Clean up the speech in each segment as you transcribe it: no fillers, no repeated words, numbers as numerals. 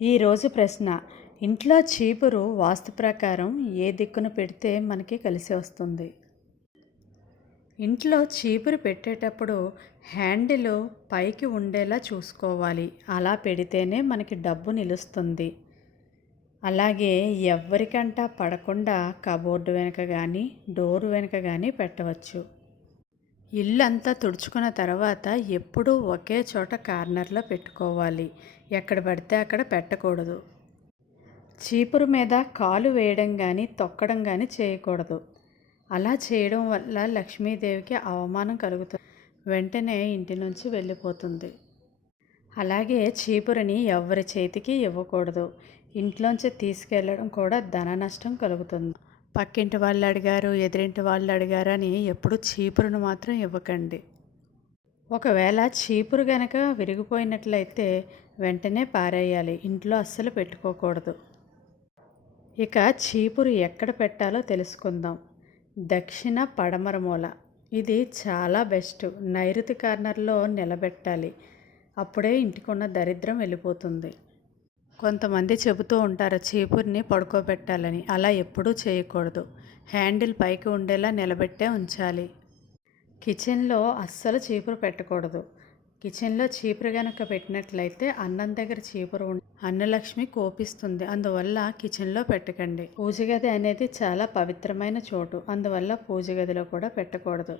ఈరోజు ప్రశ్న, ఇంట్లో చీపురు వాస్తు ప్రకారం ఏ దిక్కున పెడితే మనకి కలిసి వస్తుంది? ఇంట్లో చీపురు పెట్టేటప్పుడు హ్యాండిల్ పైకి ఉండేలా చూసుకోవాలి. అలా పెడితేనే మనకి డబ్బు నిలుస్తుంది. అలాగే ఎవ్వరికంటా పడకుండా కబోర్డు వెనుక కానీ డోర్ వెనుక కానీ పెట్టవచ్చు. ఇల్లంతా తుడుచుకున్న తర్వాత ఎప్పుడూ ఒకే చోట కార్నర్లో పెట్టుకోవాలి. ఎక్కడ పడితే అక్కడ పెట్టకూడదు. చీపురు మీద కాలు వేయడం కానీ తొక్కడం కానీ చేయకూడదు. అలా చేయడం వల్ల లక్ష్మీదేవికి అవమానం కలుగుతుంది. వెంటనే ఇంటి నుంచి వెళ్ళిపోతుంది. అలాగే చీపురుని ఎవరి చేతికి ఇవ్వకూడదు. ఇంట్లోంచి తీసుకెళ్ళడం కూడా ధన నష్టం కలుగుతుంది. పక్కింటి వాళ్ళు అడిగారు, ఎదురింటి వాళ్ళు అడిగారు అని ఎప్పుడు చీపురును మాత్రం ఇవ్వకండి. ఒకవేళ చీపురు గనక విరిగిపోయినట్లయితే వెంటనే పారేయాలి. ఇంట్లో అస్సలు పెట్టుకోకూడదు. ఇక చీపురు ఎక్కడ పెట్టాలో తెలుసుకుందాం. దక్షిణ పడమర మూల. ఇది చాలా బెస్ట్. నైరుతి కార్నర్లో నిలబెట్టాలి. అప్పుడే ఇంటికున్న దరిద్రం వెళ్ళిపోతుంది. కొంతమంది చెబుతూ ఉంటారు చీపురుని పడుకోబెట్టాలని. అలా ఎప్పుడూ చేయకూడదు. హ్యాండిల్ పైకి ఉండేలా నిలబెట్టే ఉంచాలి. కిచెన్లో అస్సలు చీపురు పెట్టకూడదు. కిచెన్లో చీపురు కనుక పెట్టినట్లయితే అన్నం దగ్గర చీపురు అన్నలక్ష్మి కోపిస్తుంది. అందువల్ల కిచెన్లో పెట్టకండి. పూజ గది అనేది చాలా పవిత్రమైన చోటు. అందువల్ల పూజ గదిలో కూడా పెట్టకూడదు.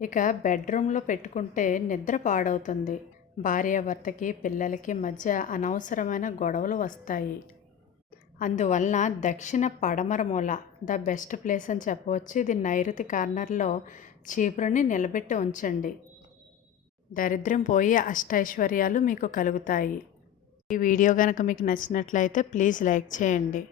ఇక బెడ్రూమ్లో పెట్టుకుంటే నిద్ర పాడవుతుంది. భార్యాభర్తకి పిల్లలకి మధ్య అనవసరమైన గొడవలు వస్తాయి. అందువల్ల దక్షిణ పడమర మూల ద బెస్ట్ ప్లేస్ అని చెప్పవచ్చు. ఇది నైరుతి కార్నర్లో చీపురుని నిలబెట్టి ఉంచండి. దరిద్రం పోయి అష్టైశ్వర్యాలు మీకు కలుగుతాయి. ఈ వీడియో కనుక మీకు నచ్చినట్లయితే ప్లీజ్ లైక్ చేయండి.